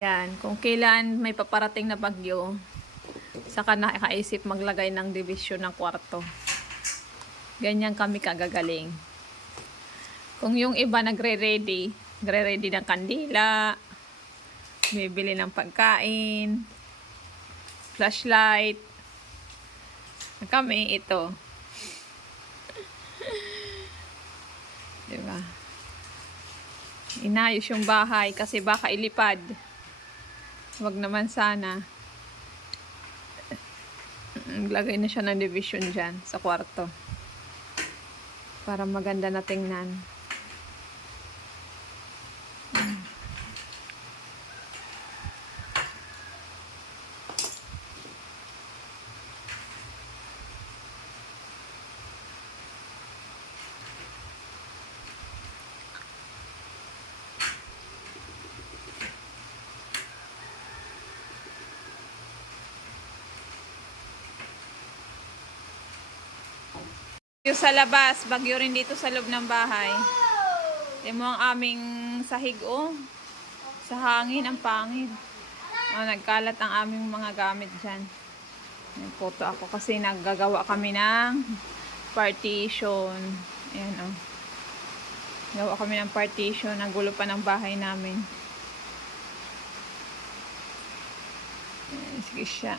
Yan, kung kailan may paparating na bagyo, saka nakaisip maglagay ng division ng kwarto. Ganyan kami kagagaling. Kung yung iba nagre-ready, nagre-ready ng kandila, bibili ng pagkain, flashlight, kami ito. diba? Inayos yung bahay kasi baka ilipad. Wag naman sana. Lagay na siya ng division dyan sa kwarto. Para maganda na tingnan. Bagyo sa labas, bagyo rin dito sa loob ng bahay. Ito mo ang aming sahig oh. Sa hangin, ang pangit. Oh, nagkalat ang aming mga gamit dyan. May photo ako kasi naggagawa kami ng partition. Ayan oh. Gawa kami ng partition. Nagulo pa ng bahay namin. Sige siya.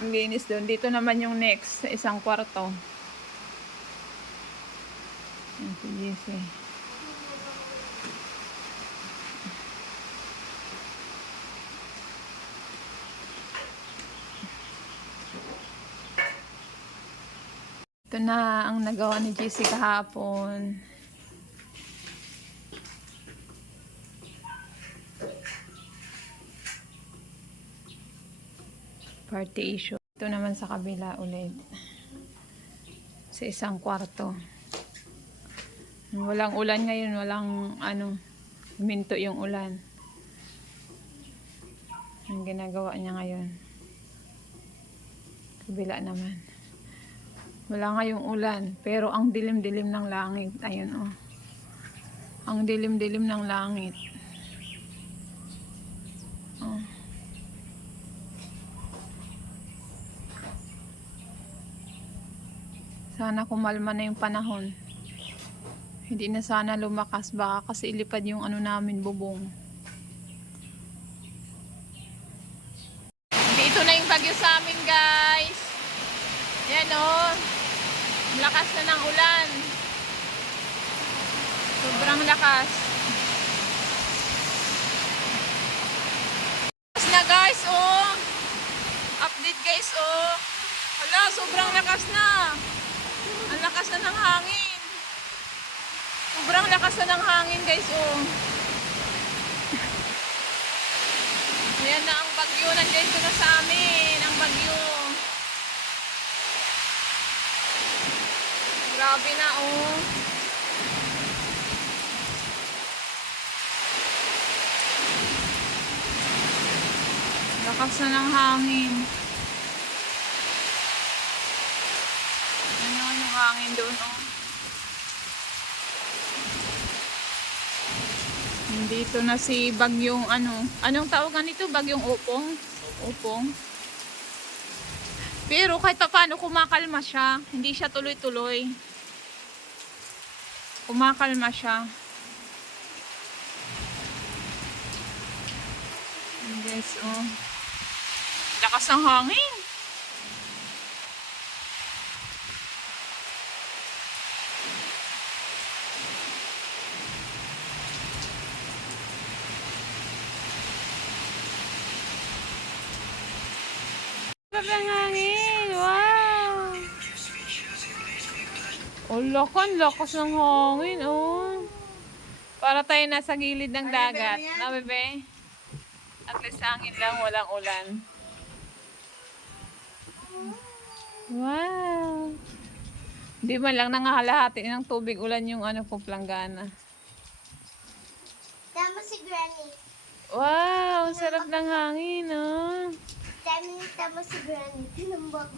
Ang linis doon. Dito naman yung next sa isang kwarto. Yan si JC. Ito na ang nagawa ni JC kahapon. Partition. Ito naman sa kabila ulit. Sa isang kwarto. Walang ulan ngayon, walang ano, minto yung ulan. Ang ginagawa niya ngayon. Kabila naman. Wala ngayong ulan, pero ang dilim-dilim ng langit. Ayun oh. Ang dilim-dilim ng langit. Sana kumalma na yung panahon. Hindi na sana lumakas. Baka kasi ilipad yung ano namin, bubong. Dito na yung bagyo sa amin, guys. Yan o. Oh. Lakas na ng ulan. Sobrang lakas. Lakas na, guys, oh. Update, guys, oh. Hala, sobrang lakas na. Lakas na ng hangin. Sobrang lakas na ng hangin, guys, oh. Ayan na ang bagyo. Nandito na sa amin. Ang bagyo. Grabe na, oh. Lakas na ng hangin. Ano yung hangin doon, oh. Dito na si Bagyong ano. Anong tawagan nito? Bagyong upong? Upong. Pero kahit pa paano kumakalma siya. Hindi siya tuloy-tuloy. Kumakalma siya. Yes, oh. Lakas ng hangin. Grabe ang hangin. Wow. Oh, lakan. Lakas ng hangin. Oh. Para tayo nasa gilid ng dagat. Na, bebe? At least hangin lang, walang ulan. Wow. Hindi man lang nangahalahati ng tubig ulan yung ano ko planggana. Tama si Granny. Wow, ang sarap ng hangin, oh. Tama, tama si Granny. Tinambag.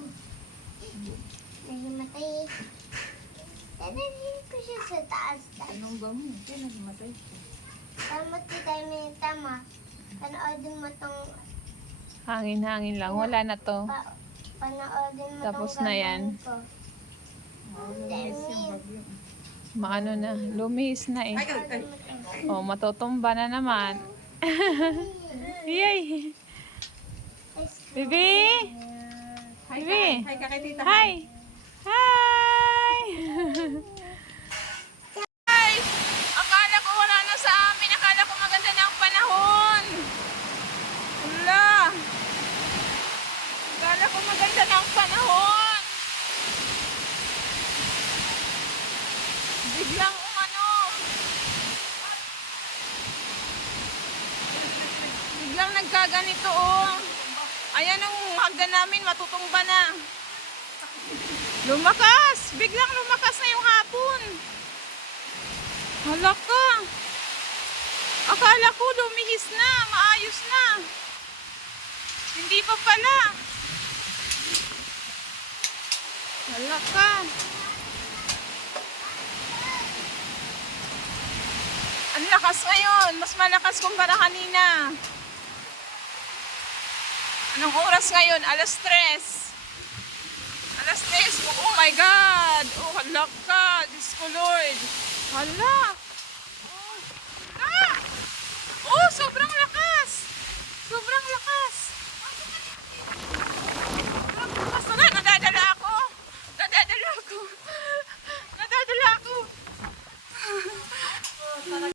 Nagmatay. Dadalhin ko siya sa taas. Anong ba mo? Kaya nagmatay siya. Tama si tayo mama. Panoodin mo tong Hangin-hangin lang. Wala na to. pa, panoodin mo Tapos tong na yan. ko. Maano na. Lumihis na eh. Tong- Oh, matutumba na naman. Yay! Bibi! Bibi! Hi ka kay tita. Hi! Hi! Hi! Akala ko wala na sa amin. Akala ko maganda na ang panahon. Wala. Akala ko maganda na ang panahon. Biglang umano. Biglang nagkaganito oh. Ayan ang hagdan namin, matutumba na. Lumakas! Biglang lumakas na yung hapon. Hala ka. Akala ko lumihis na, maayos na. Hindi pa pala. Hala ka. Ang lakas ngayon. Mas malakas kumpara kanina. Anong oras ngayon? Alas 3. Alas 3. Oh my God. Oh, halak ka. Diyos ko, Lord. Hala. Oh, ah! oh sobrang